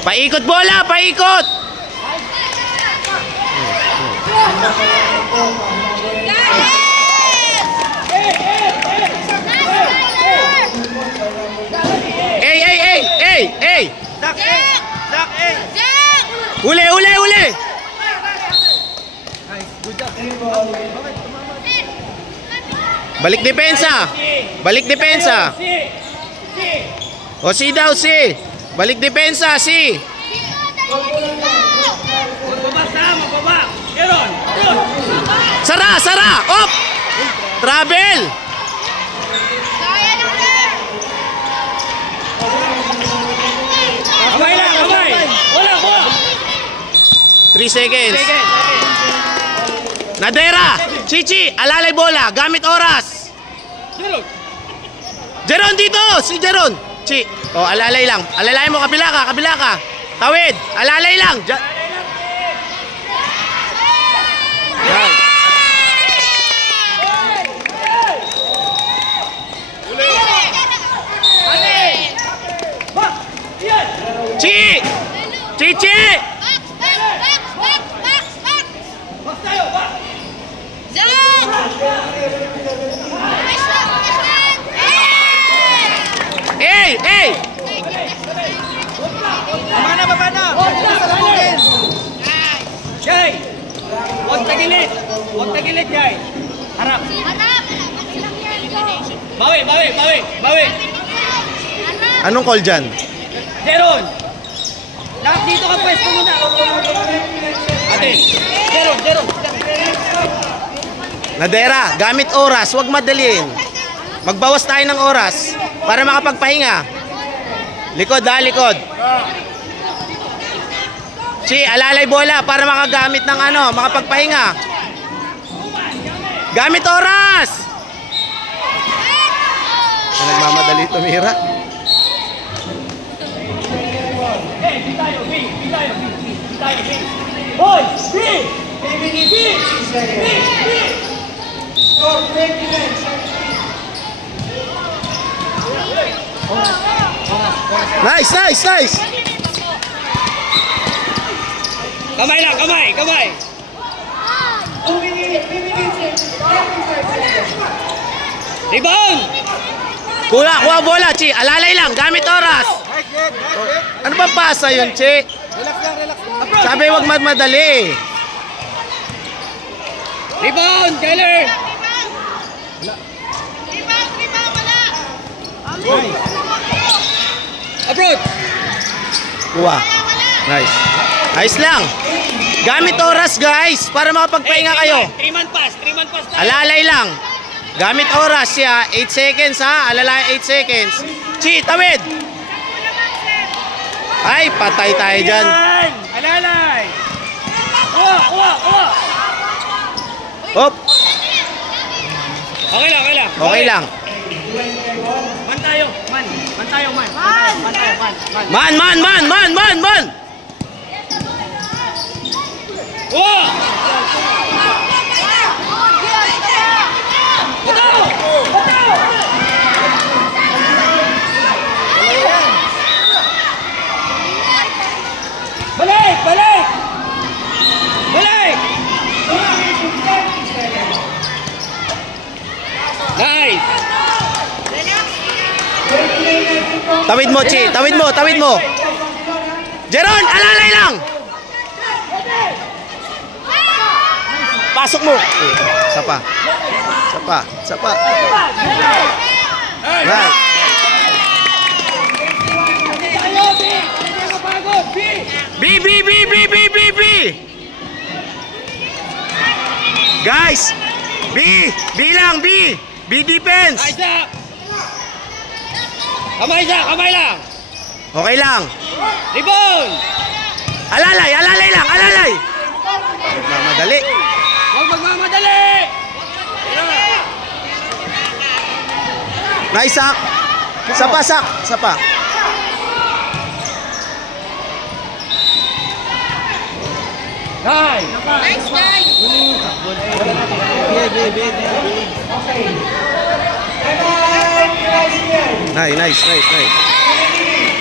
Paikot bola, paikot. Hey. Uli. Balik depensa. O si daw si. Balik depensa si. Sara. Op. Travel. Kamay. Wala. 3 seconds. Nadera. Chichi, alalay bola. Gamit oras. Jeron dito. Si Jeron. Chi. O, alalay lang. Alalay mo. Kabila ka. Tawid. Alalay lang. Chichi. Hey. Baba na. Jay. Huwag tagilid, Jay. Harap. Bawi. Anong call dyan? Jeron. Lahat dito ka pwesto muna. Ate. Jeron. Nadera, gamit oras, huwag madaliin. Magbawas tayo ng oras para makapagpahinga. Likod. Si, alalay bola para makagamit ng makapagpahinga. Gamit oras. Nagmamadali tumira. Di tayo. Hoy, B. Nice. Kamay. Rebound. Kuha bola, Chi. Alalay lang, gamit oras. Ano ba pasa yun, Chi? Relax. Sabi huwag madali. Rebound, Tyler. Approach. Kuha. Nice. Ayos lang. Gamit oras, guys, para makapagpahinga kayo. 3-man pass tayo. Alalay lang. Gamit oras siya. 8 seconds ha. Alalay 8 seconds. Chi, tawid. Ay, patay tayo dyan. Alalay. Kuha. Hop. Okay lang. Man tayo. Man. Kuha. Balik! Nice! Tawid mo, Chi. Tawid mo. Jeron, alalay lang. Pasok mo. Sapa. Right. B. Guys, B lang. B defense. Kamay lang. Okay lang. Rebound. Alalay lang. Magmamadali. Huwag magmamadali. Nice sack. Sapa. Nice, guys. Nice.